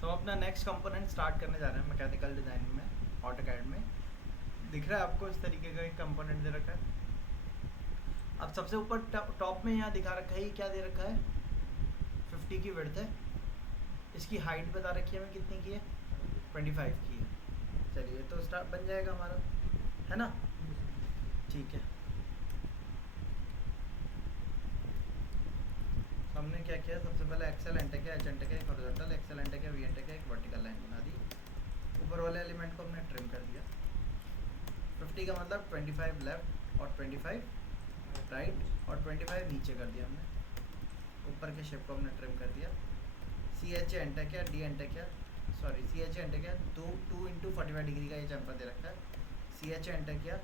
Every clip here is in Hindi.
सो अपना नेक्स्ट कंपोनेंट स्टार्ट करने जा रहे हैं मैकेनिकल डिज़ाइन में ऑटोकैड में। दिख रहा है आपको इस तरीके का एक कंपोनेंट दे रखा है। अब सबसे ऊपर टॉप में यहाँ दिखा रखा है, ये क्या दे रखा है, 50 की विड्थ है। इसकी हाइट बता रखी है हमें कितनी की है, 25 की है। चलिए तो स्टार्ट बन जाएगा हमारा, है ना। ठीक है, हमने क्या किया, सबसे पहले एक्सेल एंटर किया, एच एंटर किया, एक हॉरिजॉन्टल, एक्सेल एंटर किया, वी एंटर किया, एक वर्टिकल लाइन बना दी। ऊपर वाले एलिमेंट को हमने ट्रिम कर दिया। 50 का मतलब 25 लेफ्ट और 25 राइट और 25 नीचे कर दिया हमने। ऊपर के शेप को हमने ट्रिम कर दिया। सी एच एंटर किया, डी एंटर किया, सॉरी सी एच एंटर किया, 2 इंटू 45 डिग्री का ये चैम्फर दे रखा है। सी एच एंटर किया,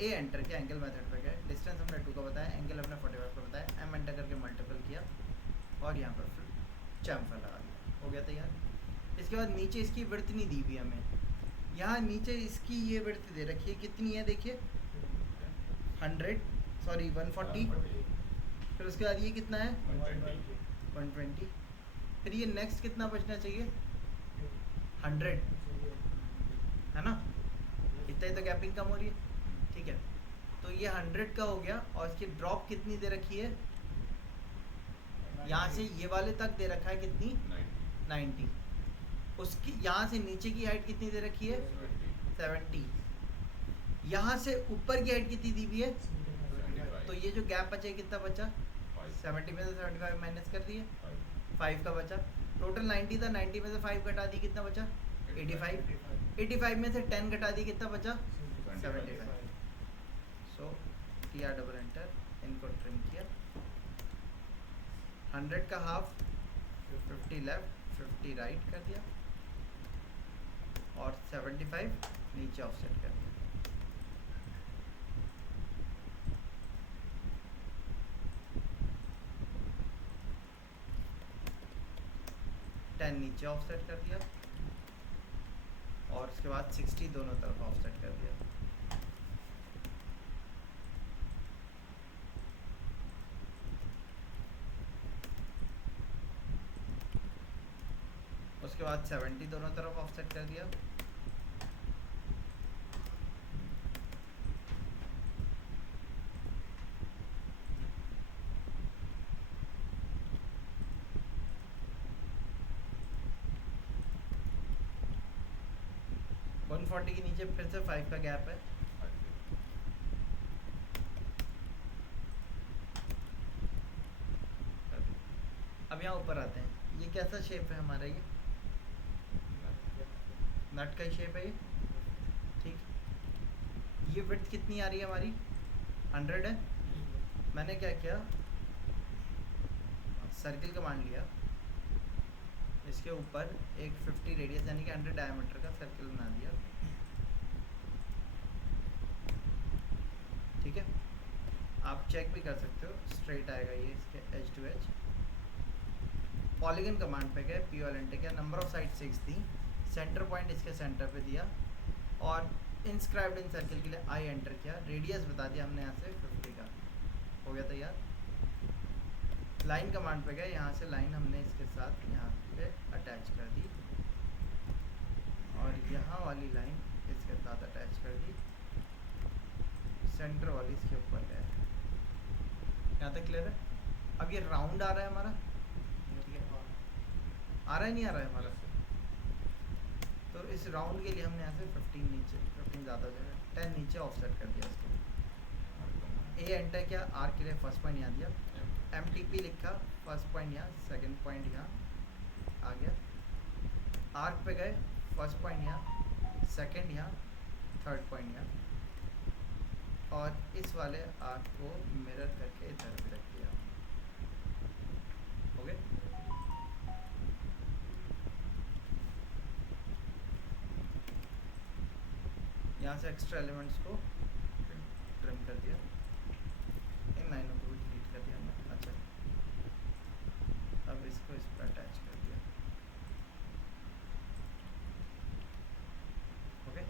ए एंटर किया, एंगल मेथड पे गए, डिस्टेंस हमने 2 का बताया, एंगल हमने 45 का बताया, एम एंटर करके मल्टीपल किया और यहाँ पर फिर चैम्फर लगा दिया, हो गया तैयार। इसके बाद नीचे इसकी विड्थ नहीं दी हुई हमें, यहाँ नीचे इसकी ये विड्थ दे रखी है, कितनी है देखिए 140, फिर उसके बाद ये कितना है 120, फिर ये नेक्स्ट कितना बचना चाहिए 100, है ना। इतना ही तो गैपिंग कम हो रही है, ठीक है। तो ये 100 का हो गया और इसकी ड्रॉप कितनी दे रखी है, यहाँ से ये वाले तक दे रखा है कितनी 90। उसकी यहाँ से नीचे की हाइट कितनी दे रखी है 70। यहाँ से ऊपर की हाइट कितनी दी हुई है, तो ये जो गैप बचा है कितना बचा 70 में से 75 माइनस कर दिए, 5 का बचा। टोटल 90 था, 90 में से 5 घटा दी, कितना बचा 85। 85 में से 10 घटा दी, कितना बचा 75। सो किया डबल एंटर, इनको ट्रिम किया। 100 का हाफ 50 लेफ्ट 50 राइट कर दिया और 75 नीचे ऑफसेट कर दिया। नीचे ऑफसेट कर दिया और उसके बाद 60 दोनों तरफ ऑफसेट कर दिया। उसके बाद 70 दोनों तरफ ऑफसेट कर दिया। वन 140 के नीचे फिर से 5 का गैप है। अब यहाँ ऊपर आते हैं, ये कैसा शेप है हमारा, ये नट का शेप है ये, ठीक। ये विड्थ कितनी आ रही है हमारी 100 है। मैंने क्या किया, सर्किल कमांड लिया, इसके ऊपर एक 50 रेडियस यानी कि 100 डायमीटर का सर्किल बना दिया, ठीक है। आप चेक भी कर सकते हो, स्ट्रेट आएगा ये इसके edge to edge. Polygon command पे गए, पी वाल एंटर किया, नंबर ऑफ साइड 6 दी, सेंटर पॉइंट इसके सेंटर पे दिया और इंस्क्राइब्ड इन सर्किल के लिए आई एंटर किया, रेडियस बता दिया हमने यहाँ से 50 का, हो गया तैयार। लाइन कमांड पे गए, यहाँ से लाइन हमने इसके साथ यहाँ पे अटैच कर दी और यहाँ वाली लाइन इसके साथ अटैच कर दी, सेंटर वाली इसके ऊपर गए। यहाँ तक क्लियर है। अब ये राउंड आ रहा है हमारा, ठीक है, आ रहा है नहीं आ रहा है हमारा, तो इस राउंड के लिए हमने यहाँ से 15 नीचे, 15 ज़्यादा हो जाएगा, 10 नीचे ऑफसेट कर दिया इसको। ए एंटर किया, आर के लिए फर्स्ट पॉइंट यहाँ दिया, एम टी पी लिखा, फर्स्ट पॉइंट यहाँ, सेकंड पॉइंट यहाँ आ गया। आर्क पे गए, फर्स्ट पॉइंट यहाँ, सेकंड यहाँ, थर्ड पॉइंट यहाँ और इस वाले आर्क को मिरर करके इधर भी रख दिया, हो गए। यहाँ से एक्स्ट्रा एलिमेंट्स को ट्रिम कर दिया, इन लाइनों को भी डिलीट कर दिया हमने। अच्छा, अब इसको इस पर अटैच कर दिया, ओके।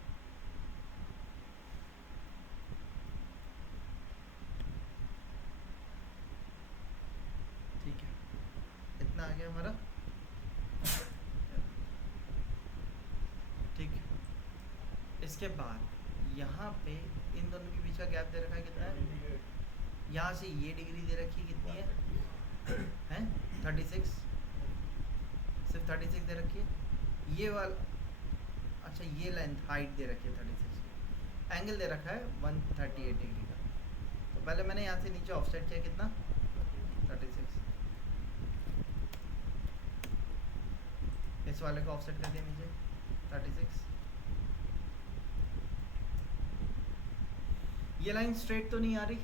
ठीक है, इतना आ गया हमारा। इसके बाद यहाँ पे इन दोनों के बीच का गैप दे रखा है कितना है, यहाँ से ये डिग्री दे रखी है कितनी है 36, सिर्फ 36 दे रखी है। ये वाला अच्छा ये लेंथ हाइट दे रखी है 36 की, एंगल दे रखा है 138 डिग्री का। तो पहले मैंने यहाँ से नीचे ऑफसेट किया कितना 36, इस वाले को ऑफसेट कर दिया नीचे 36। ये लाइन स्ट्रेट तो नहीं आ रही।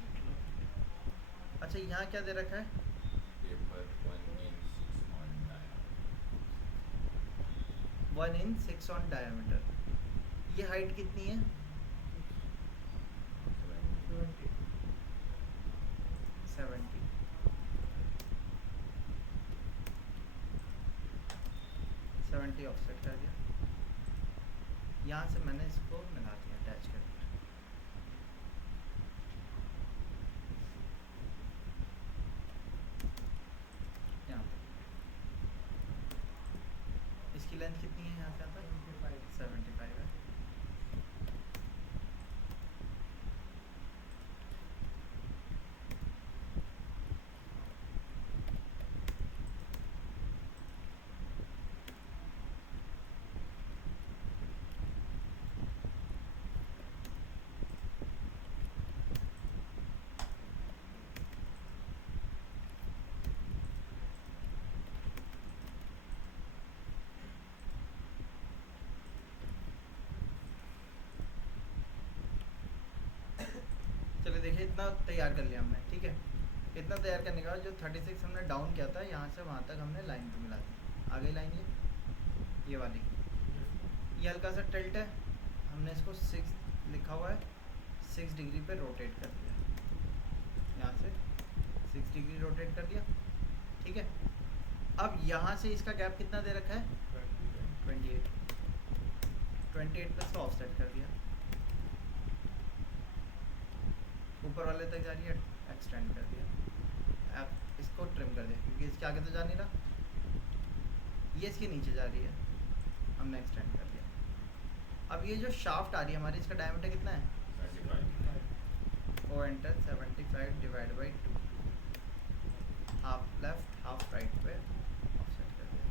अच्छा यहाँ क्या दे रखा है, 1 in 6 on diameter। ये हाइट कितनी है 70। 70 ऑफसेट कर दिया। यहाँ से मैंने इसको मिला दिया अटैच कर दिया। यहाँ पे इसकी लेंथ कितनी है, यहाँ से आता है 75 है। चलिए देखिए इतना तैयार कर लिया हमने, ठीक है। इतना तैयार करने के बाद जो 36 हमने डाउन किया था यहाँ से वहाँ तक हमने लाइन को मिला दी। आगे लाइन ये वाली, ये हल्का सा टिल्ट है, हमने इसको 6 लिखा हुआ है, 6 डिग्री पे रोटेट कर दिया। यहाँ से 6 डिग्री रोटेट कर दिया, ठीक है। अब यहाँ से इसका गैप कितना दे रखा है 28 पे इसको ऑफसेट कर दिया, ऊपर वाले तक जा रही है, एक्सटेंड कर दिया। अब इसको ट्रिम कर दिया क्योंकि इसके आगे तो जा नहीं रहा, ये इसके नीचे जा रही है, हमने एक्सटेंड कर दिया। अब ये जो शाफ्ट आ रही है हमारी, इसका डायमीटर कितना है 75। O enter 75 divide by 2, half left half right पे ऑफसेट कर दिया।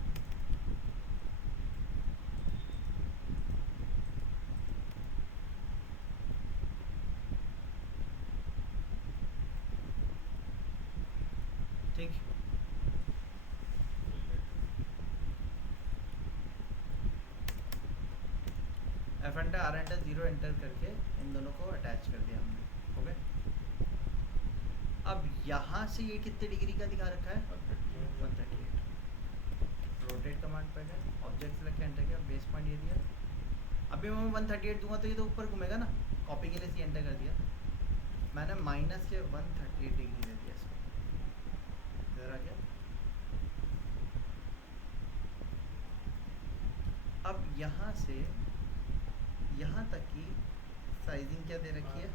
ठीक, F enter R enter 0 enter करके इन दोनों को अटैच कर दिया हमने, हो गए। अब यहाँ से ये कितने डिग्री का दिखा रखा है 138। रोटेट कमांड पे गए, ऑब्जेक्ट सेलेक्ट एंटर किया, बेस पॉइंट ये दिया। अभी मैं 138 दूंगा तो ये तो ऊपर घूमेगा ना, कॉपी के लिए सी एंटर कर दिया मैंने, माइनस के 138 डिग्री दे दिया इसको, इधर आ गया। अब यहाँ से यहाँ तक की साइजिंग क्या दे रखी है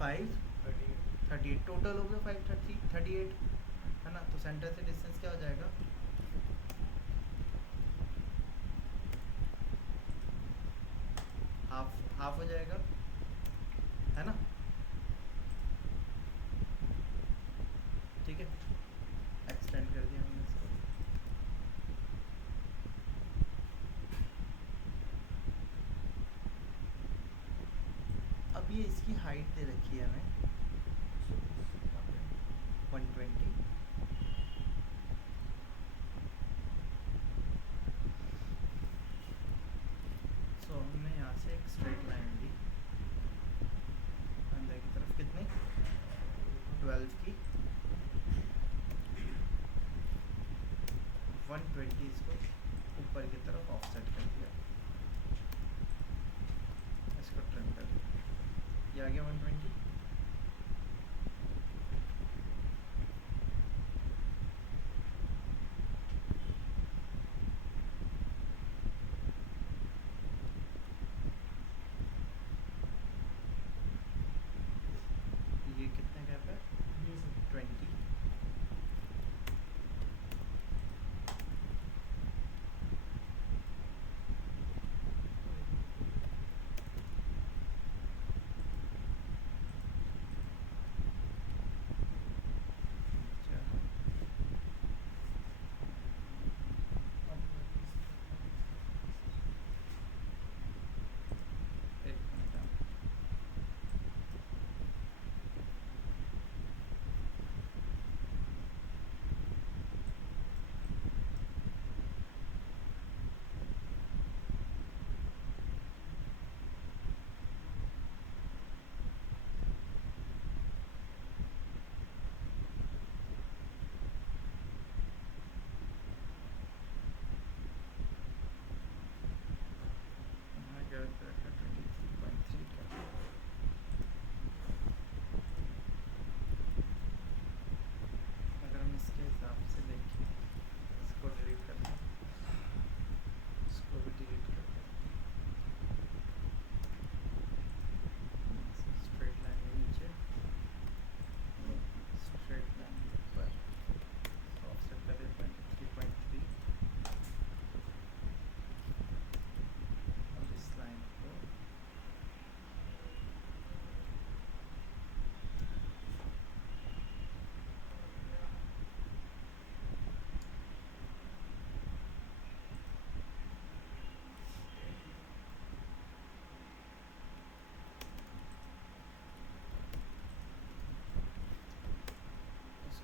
538, टोटल हो गया 538 है ना। तो सेंटर से डिस्टेंस क्या हो जाएगा हाफ हो जाएगा, है ना, ठीक है। एक्सटेंड कर दिया हमने इसको। अब ये इसकी हाइट दे रखी है हमें 120। सो हमने यहाँ से एक स्ट्रेट लाइन ली अंदर की तरफ, कितनी 12 की, 120 इसको ऊपर की तरफ ऑफसेट कर दिया, इसको ट्रिम कर दिया, ये आ गया 120। ये कितने गैप है 20।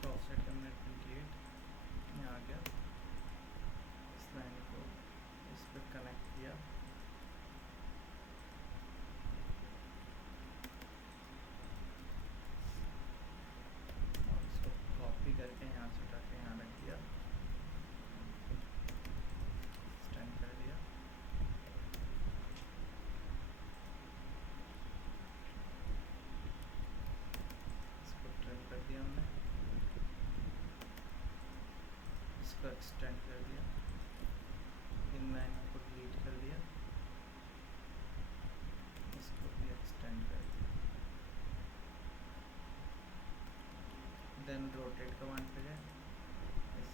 इसको ऑफसेट करना 28, यहाँ आ गया, इस लाइन को इस पर कनेक्ट किया, और इसको कॉपी करके यहाँ से उठा के यहाँ रख दिया, स्टैंड कर दिया, इसको ट्रिम कर दिया हमने, इसको एक्सटेंड कर दिया, इन लाइनों को डिलीट कर दिया, इसको भी एक्सटेंड कर दिया, देन रोटेट कमांड पे गए, इस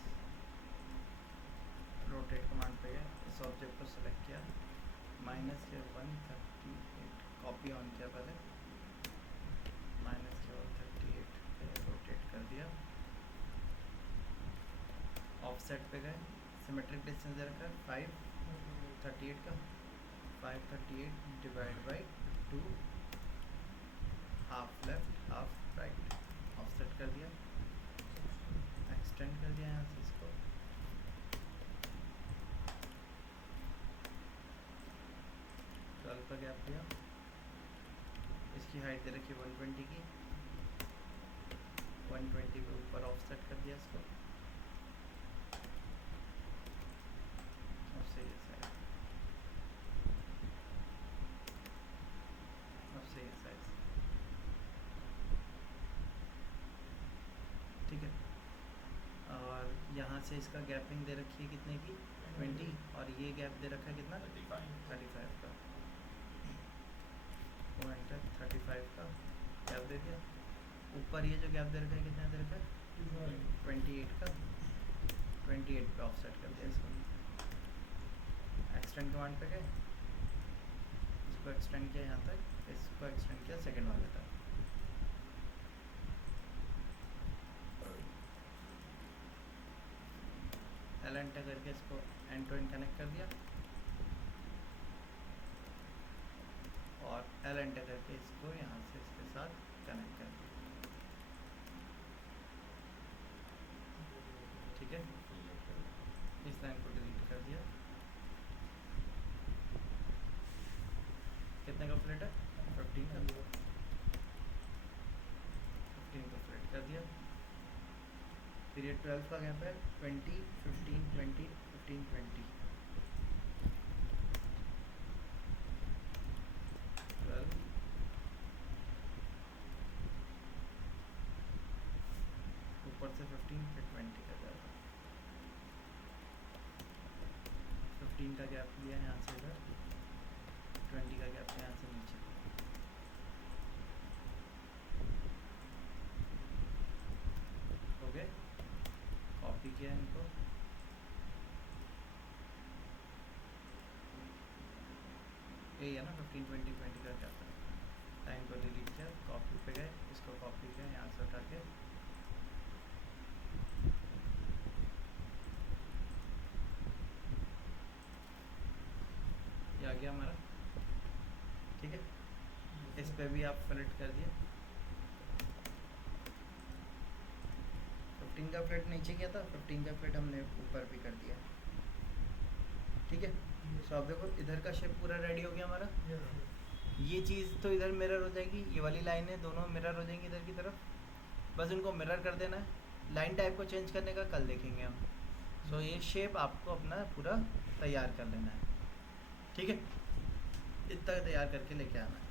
रोटेट कमांड पे गए, इस ऑब्जेक्ट को सेलेक्ट किया, -138 कॉपी ऑन किया पहले, -138 पे रोटेट कर दिया, ऑफसेट पे गए, सिमेट्रिक डिस्टेंस दे रखा है 538 का, 538 divide by 2, half left half right, offset कर दिया, एक्सटेंड कर दिया यहाँ से इसको, का गैप दिया, इसकी हाइट दे रखी 120 की, 120 के ऊपर ऑफसेट कर दिया इसको, अब सही है साइज, अब सही है साइज, ठीक है। और यहाँ से इसका गैपिंग दे रखी है कितने की 20, और ये गैप दे रखा है कितना 35 का, वो एंटर 35 का गैप दे दिया, ऊपर ये जो गैप दे रखा है कितना दे रखा है 28 का, 28 पे ऑफसेट कर दिया इसको, एक्सटेंड कमांड पे गए, इसको एक्सटेंड किया यहाँ तक, इसको एक्सटेंड किया सेकंड वाले तक, एल एंटर करके इसको एंड टू एंड कनेक्ट कर दिया, और एल एंटर करके इसको यहाँ से इसके साथ कनेक्ट कर दिया, ठीक है। इस लाइन को डिलीट कर दिया, कितने का फ्लेट है 15 का, 15 का फ्लेट कर दिया, फिर ये 12 का गैप है 20 15 20 15 20, 12 ऊपर से 15 फिर 20 का गैप, 15 का गैप लिया यहाँ से इधर, 20 का गैप यहाँ से नीचे, हो गए, कॉपी किया इनको, यही है ना 15 20 20 का गैप है, लाइन को डिलीट किया, कॉपी पे गए, इसको कॉपी किया यहाँ से उठा के, ये आ गया हमारा, ठीक है। इस पे भी आप फ्लेट कर दिया, 15 का फ्लेट नीचे किया था, 15 का फ्लेट हमने ऊपर भी कर दिया, ठीक है। सो आप देखो इधर का शेप पूरा रेडी हो गया हमारा, ये चीज़ तो इधर मिरर हो जाएगी, ये वाली लाइनें दोनों मिरर हो जाएंगी इधर की तरफ, बस इनको मिरर कर देना है, लाइन टाइप को चेंज करने का कल देखेंगे हम। सो ये शेप आपको अपना पूरा तैयार कर लेना है, ठीक है, इतना तैयार करके लेके आना है।